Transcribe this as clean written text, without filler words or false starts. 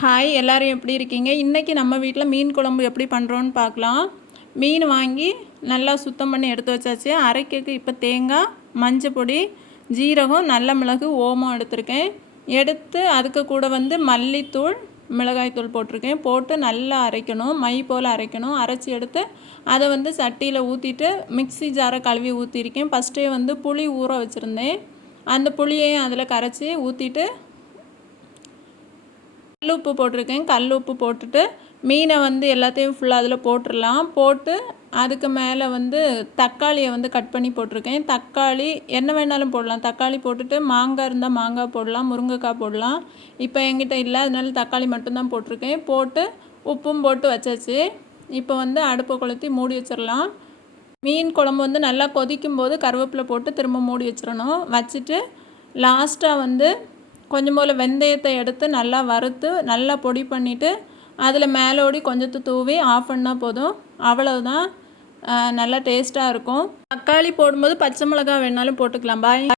Hi எல்லோரும் எப்படி இருக்கீங்க? இன்றைக்கி நம்ம வீட்டில் மீன் குழம்பு எப்படி பண்ணுறோன்னு பார்க்கலாம். மீன் வாங்கி நல்லா சுத்தம் பண்ணி எடுத்து வச்சாச்சு. அரைக்கிறதுக்கு இப்போ தேங்காய், மஞ்சள் பொடி, ஜீரகம், நல்ல மிளகு, ஓமம் எடுத்திருக்கேன். எடுத்து அதுக்கு கூட மல்லித்தூள், மிளகாய்த்தூள் போட்டிருக்கேன். போட்டு நல்லா அரைக்கணும், மை போல் அரைக்கணும். அரைச்சி எடுத்து அதை சட்டியில் ஊற்றிட்டு மிக்ஸி ஜாரை கழுவி ஊற்றிருக்கேன். ஃபஸ்ட்டே புளி ஊற வச்சுருந்தேன். அந்த புளியையும் அதில் கரைச்சி ஊற்றிட்டு கல் உப்பு போட்டிருக்கேன். கல் உப்பு போட்டுட்டு மீனை எல்லாத்தையும் ஃபுல்லாக அதில் போட்டுடலாம். போட்டு அதுக்கு மேலே தக்காளியை கட் பண்ணி போட்டிருக்கேன். தக்காளி என்ன வேணாலும் போடலாம். தக்காளி போட்டுட்டு மாங்காய் இருந்தால் மாங்காய் போடலாம், முருங்கைக்காய் போடலாம். இப்போ என்கிட்ட இல்லை, அதனால தக்காளி மட்டும்தான் போட்டிருக்கேன். போட்டு உப்பும் போட்டு வச்சாச்சு. இப்போ அடுப்பை கொளுத்தி மூடி வச்சிடலாம். மீன் குழம்பு நல்லா கொதிக்கும் போது கருவேப்பிலை போட்டு திரும்ப மூடி வச்சிடணும். வச்சுட்டு லாஸ்ட்டாக கொஞ்சம் போல் வெந்தயத்தை எடுத்து நல்லா வறுத்து நல்லா பொடி பண்ணிவிட்டு அதில் மேலோடி கொஞ்சத்தை தூவி ஆஃப் பண்ணால் போதும். அவ்வளவுதான். நல்லா டேஸ்ட்டாக இருக்கும். தக்காளி போடும்போது பச்சை மிளகாய் வேணாலும் போட்டுக்கலாம். பாய்.